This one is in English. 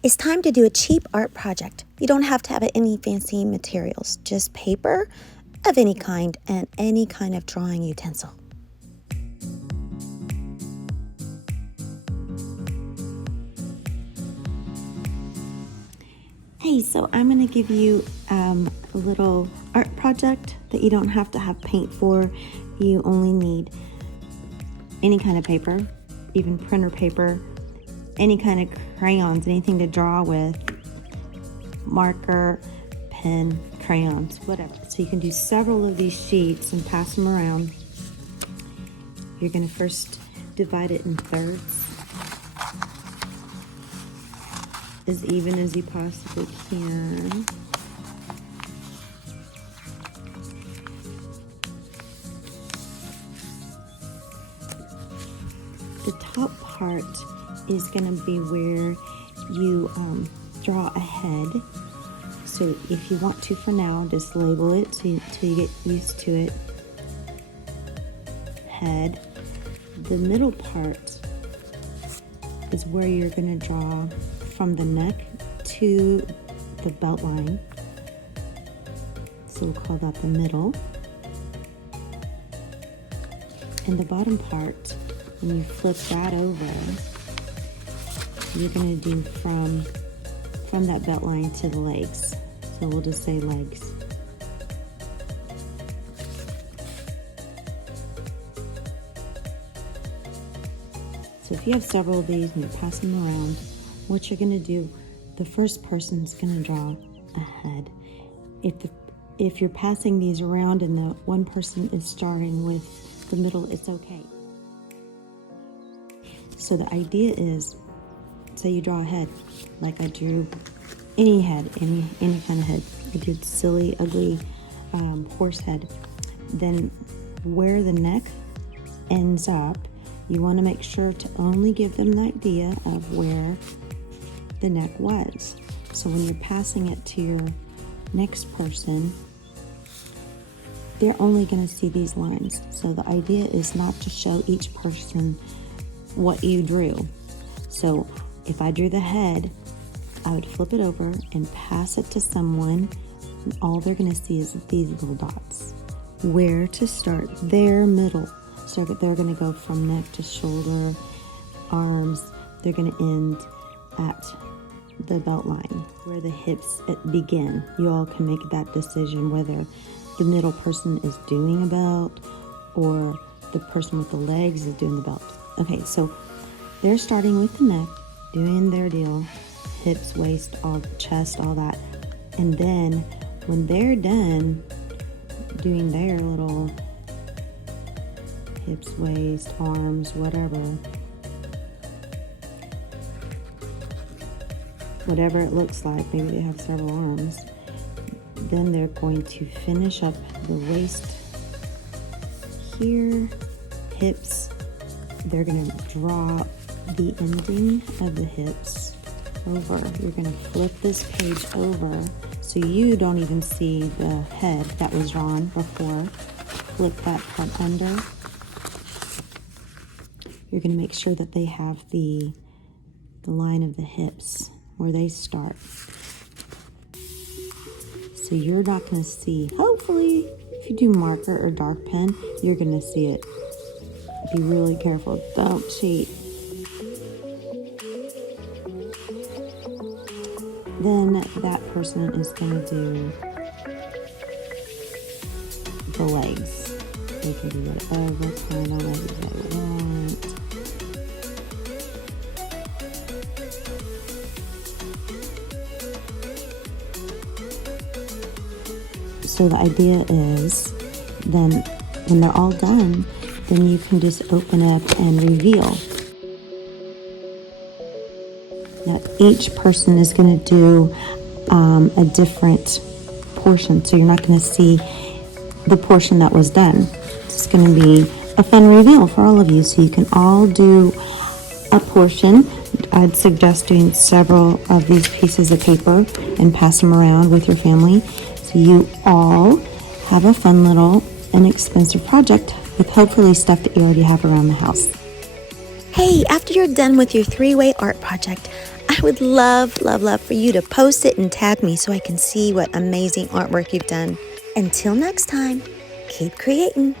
It's time to do a cheap art project. You don't have to have any fancy materials, just paper of any kind and any kind of drawing utensil. Hey, so I'm going to give you a little art project that you don't have to have paint for. You only need any kind of paper, even printer paper, any kind of crayons, anything to draw with, marker, pen, crayons, whatever. So you can do several of these sheets and pass them around. You're going to first divide it in thirds, as even as you possibly can. The top part is going to be where you draw a head. So if you want to, for now, just label it till you get used to it. Head. The middle part is where you're going to draw from the neck to the belt line. So we'll call that the middle. And the bottom part, when you flip that over, you're going to do from that belt line to the legs. So we'll just say legs. So if you have several of these and you pass them around, what you're going to do, the first person's going to draw a head. If you're passing these around and the one person is starting with the middle, it's okay. So the idea is, say you draw a head, like I drew any head, any kind of head. I did silly, ugly horse head. Then where the neck ends up, you want to make sure to only give them the idea of where the neck was. So when you're passing it to your next person, they're only going to see these lines. So the idea is not to show each person what you drew. So if I drew the head, I would flip it over and pass it to someone, and all they're going to see is these little dots. Where to start their middle. So they're going to go from neck to shoulder, arms. They're going to end at the belt line, where the hips begin. You all can make that decision whether the middle person is doing a belt or the person with the legs is doing the belt. Okay, so they're starting with the neck, doing their deal, hips, waist, all chest, all that. And then when they're done doing their little hips, waist, arms, whatever it looks like, maybe they have several arms, then they're going to finish up the waist here, hips. They're going to draw the ending of the hips over. You're going to flip this page over so you don't even see the head that was drawn before. Flip that part under. You're going to make sure that they have the line of the hips where they start. So you're not going to see, hopefully, if you do marker or dark pen, you're going to see it. Be really careful. Don't cheat. Then that person is going to do the legs. They can do whatever kind of legs they want. So the idea is, then when they're all done, then you can just open up and reveal. Now each person is going to do a different portion, so you're not going to see the portion that was done. It's going to be a fun reveal for all of you, so you can all do a portion. I'd suggest doing several of these pieces of paper and pass them around with your family, so you all have a fun little inexpensive project with hopefully stuff that you already have around the house. Hey, after you're done with your 3-way art project, I I would love, love, love for you to post it and tag me so I can see what amazing artwork you've done. Until next time, keep creating.